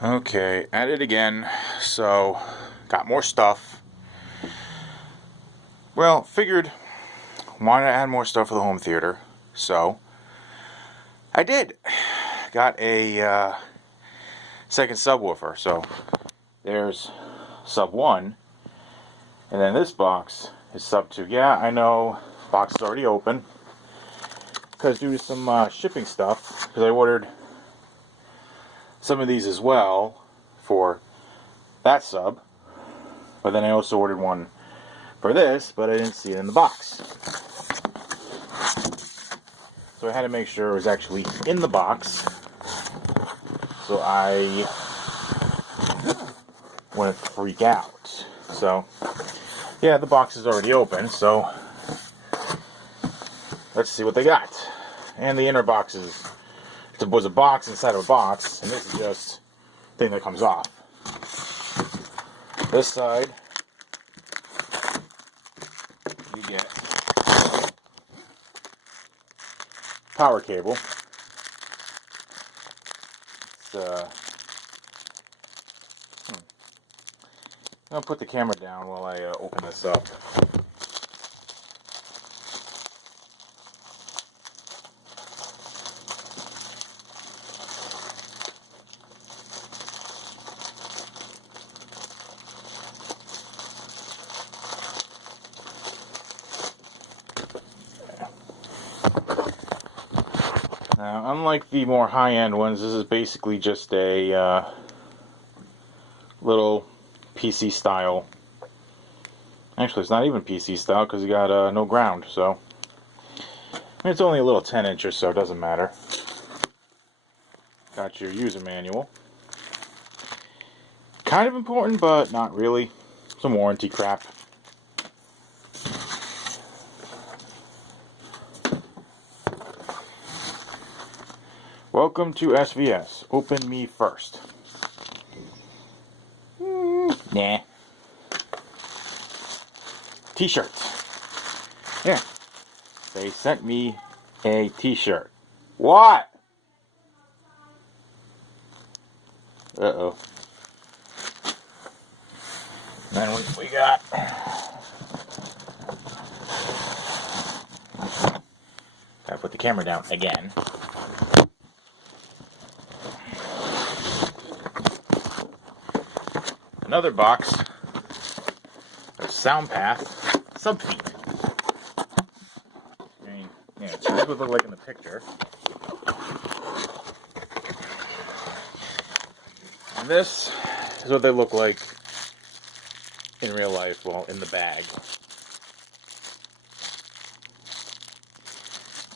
Okay, at it again. So, got more stuff. Well, figured wanted to add more stuff for the home theater. So, I did. Got a second subwoofer. So, there's sub 1. And then this box is sub 2. Yeah, I know. Box is already open. Because due to some shipping stuff, because I ordered some of these as well for that sub. But then I also ordered one for this, but I didn't see it in the box. So I had to make sure it was actually in the box, so I wouldn't freak out. So, yeah, the box is already open, so let's see what they got. And the inner box was a box inside of a box, and this is just a thing that comes off. This side, you get power cable. It's, I'll put the camera down while I open this up. Now, unlike the more high-end ones, this is basically just a little PC style. Actually, it's not even PC style because you got no ground, so it's only a little 10-inch or so, doesn't matter. Got your user manual. Kind of important, but not really. Some warranty crap. Welcome to SVS. Open me first. Nah. T-shirts. Here. They sent me a t-shirt. What? Uh-oh. Then we got... Gotta put the camera down again. Another box of SoundPath subfeet. I mean, yeah, it's what they look like in the picture. And this is what they look like in real life, well, in the bag.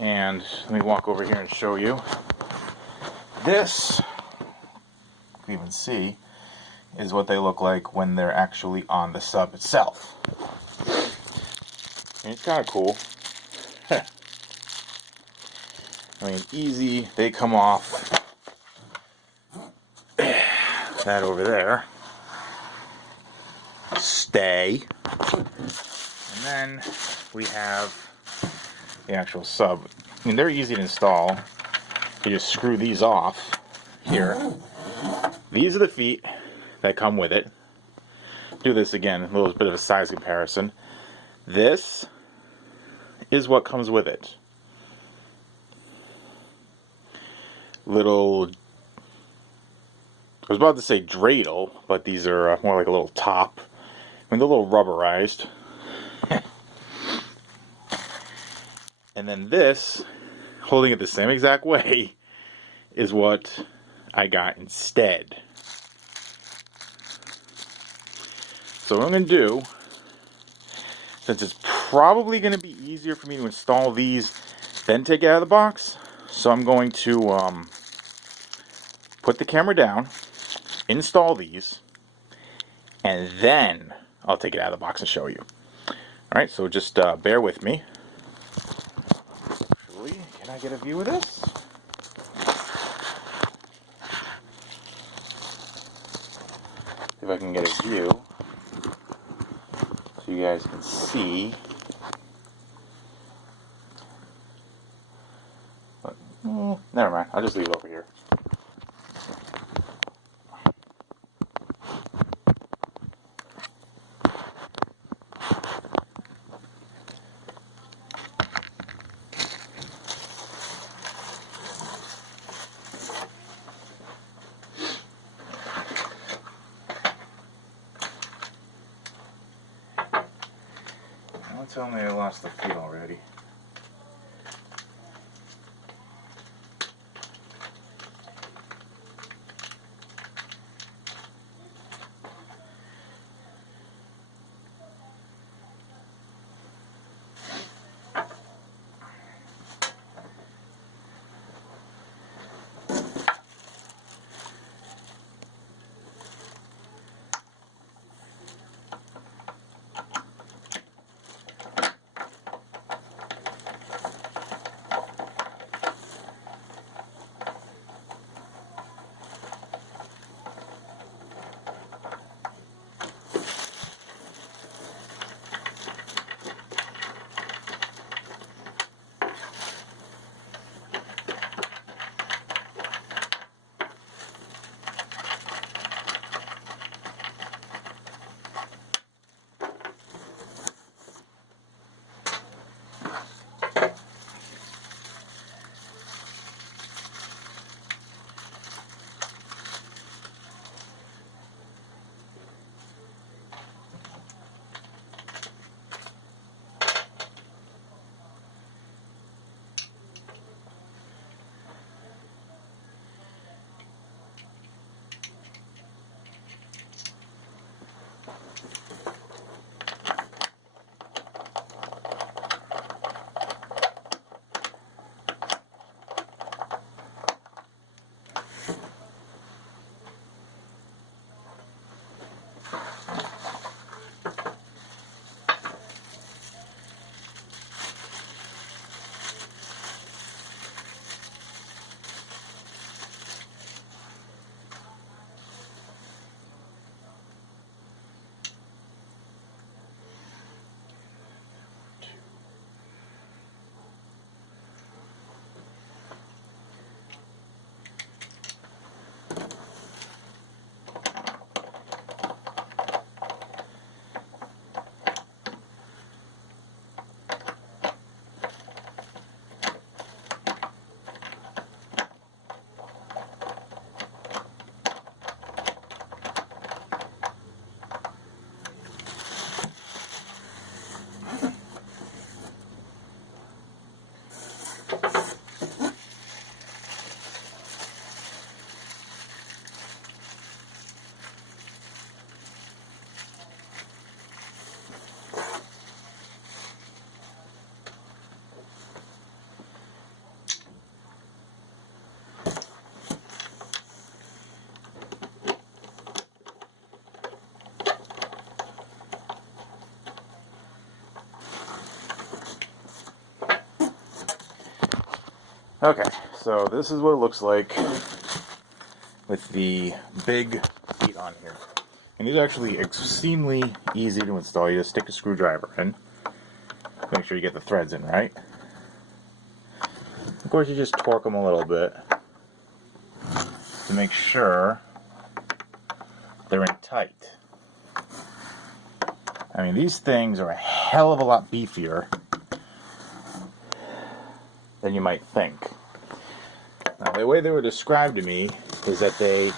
And let me walk over here and show you. This, you can even see, is what they look like when they're actually on the sub itself. And it's kind of cool. I mean, easy, they come off. That over there. Stay. And then we have the actual sub. I mean, they're easy to install. You just screw these off here. These are the feet that come with it. Do this again, a little bit of a size comparison. This is what comes with it. Little, I was about to say dreidel, but these are more like a little top. I mean, they're a little rubberized. And then this, holding it the same exact way, is what I got instead. So what I'm going to do, since it's probably going to be easier for me to install these than take it out of the box, so I'm going to put the camera down, install these, and then I'll take it out of the box and show you. Alright, so just bear with me. Actually, can I get a view of this? See if I can get a view. So you guys can see. But, never mind. I'll just leave it over here. tell me I lost the feet already. Okay, so this is what it looks like with the big feet on here. And these are actually extremely easy to install. You just stick a screwdriver in. Make sure you get the threads in right. Of course, you just torque them a little bit to make sure they're in tight. I mean, these things are a hell of a lot beefier than you might think. Now, the way they were described to me is that they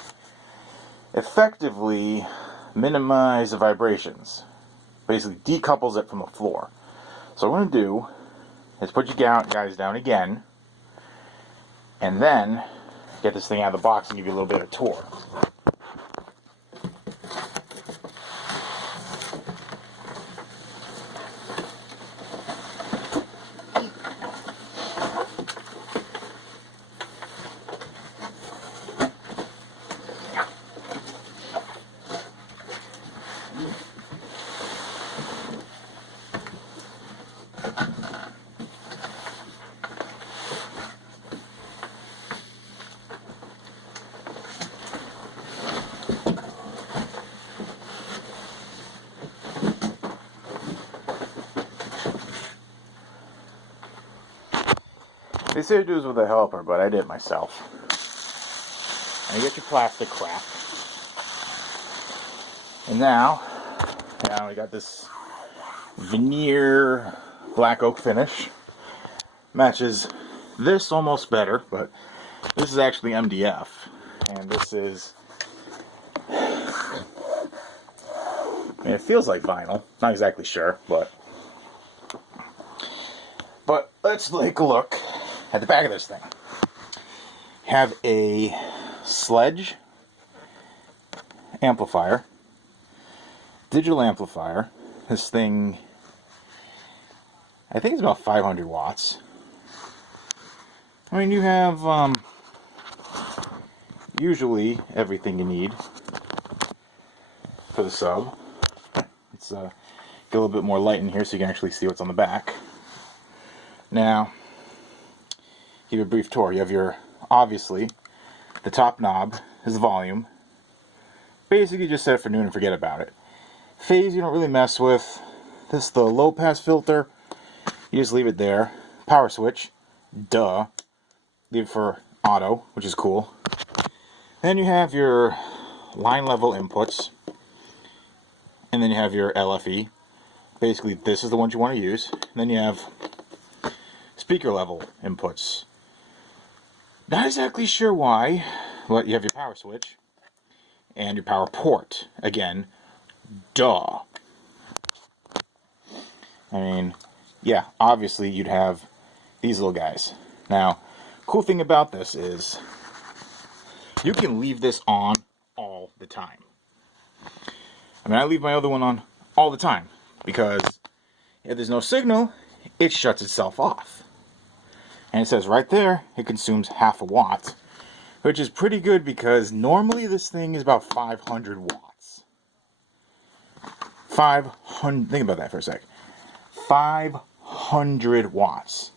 effectively minimize the vibrations. Basically decouples it from the floor. So what I'm going to do is put you guys down again, and then get this thing out of the box and give you a little bit of a tour. They say to do this with a helper, but I did it myself. And you get your plastic crap. And now we got this veneer black oak finish. Matches this almost better, but this is actually MDF. And this is, I mean, it feels like vinyl. Not exactly sure, but let's take a look at the back of this thing. Have a sledge amplifier, digital amplifier. This thing, I think it's about 500 watts. I mean, you have usually everything you need for the sub. Let's get a little bit more light in here so you can actually see what's on the back. Now, give you a brief tour. You have your, obviously, the top knob is the volume. Basically, just set it for noon and forget about it. Phase, you don't really mess with. This is the low pass filter. You just leave it there. Power switch, duh. Leave it for auto, which is cool. Then you have your line level inputs. And then you have your LFE. Basically, this is the ones you want to use. And then you have speaker level inputs. Not exactly sure why, but you have your power switch and your power port. Again, duh. I mean, yeah, obviously you'd have these little guys. Now, cool thing about this is you can leave this on all the time. I mean, I leave my other one on all the time because if there's no signal, it shuts itself off. And it says right there, it consumes half a watt, which is pretty good because normally this thing is about 500 watts. 500, think about that for a sec. 500 watts.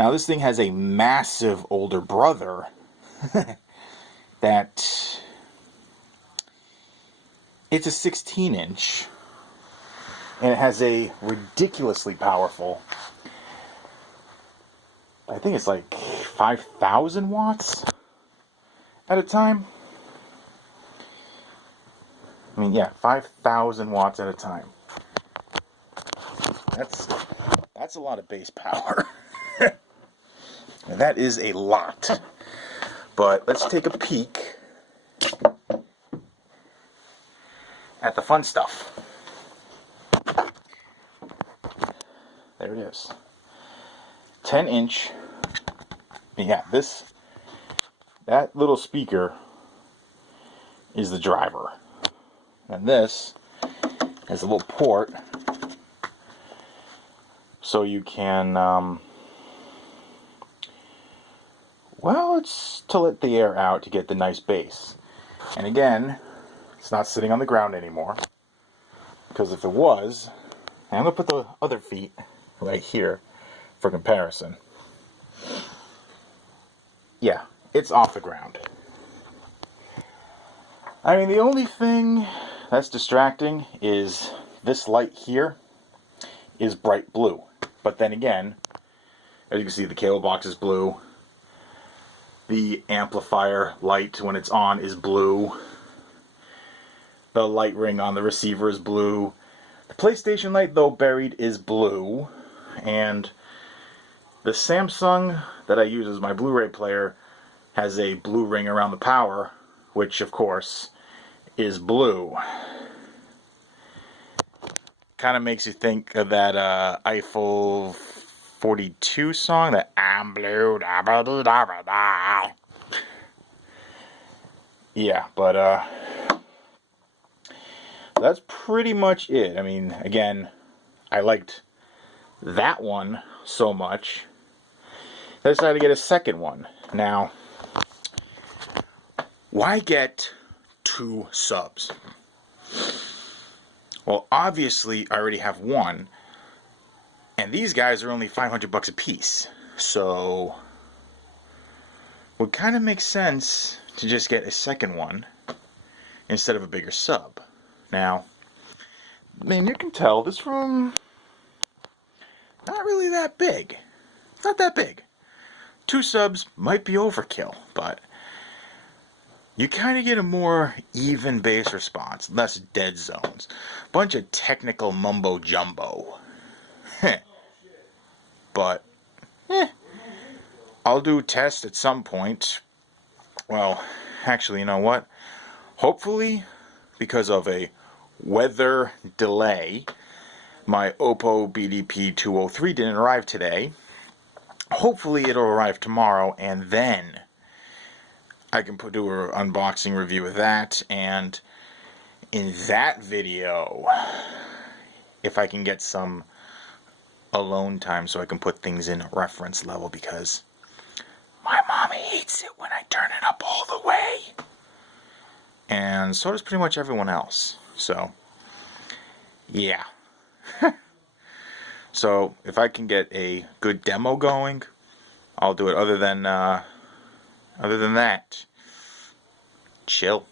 Now this thing has a massive older brother that it's a 16-inch and it has a ridiculously powerful, I think it's like 5,000 watts at a time. I mean, yeah, 5,000 watts at a time. That's a lot of base power. And that is a lot. But let's take a peek at the fun stuff. There it is. 10-inch. Yeah, that little speaker is the driver. And this is a little port so you can, well, it's to let the air out to get the nice bass. And again, it's not sitting on the ground anymore, because if it was, and I'm going to put the other feet right here for comparison. Yeah, it's off the ground. I mean, the only thing that's distracting is this light here is bright blue. But then again, as you can see, the cable box is blue. The amplifier light, when it's on, is blue. The light ring on the receiver is blue. The PlayStation light, though buried, is blue. And the Samsung that I use as my Blu-ray player has a blue ring around the power, which, of course, is blue. Kind of makes you think of that Eiffel 42 song, that I'm blue, da ba da da ba da. Yeah, but that's pretty much it. I mean, again, I liked that one so much, I decided to get a second one. Now, why get 2 subs? Well, obviously, I already have one, and these guys are only $500 a piece, so it would kind of make sense to just get a second one instead of a bigger sub. Now, man, you can tell this room, not really that big. Not that big. 2 subs might be overkill, but you kind of get a more even bass response, less dead zones. Bunch of technical mumbo jumbo. But, I'll do a test at some point. Well, actually, you know what? Hopefully, because of a weather delay, my Oppo BDP-203 didn't arrive today. hopefully it'll arrive tomorrow, and then I can do an unboxing review of that. And in that video, if I can get some alone time so I can put things in reference level, because my mom hates it when I turn it up all the way. And so does pretty much everyone else. So, yeah. So, if I can get a good demo going, I'll do it. Other than that, chill.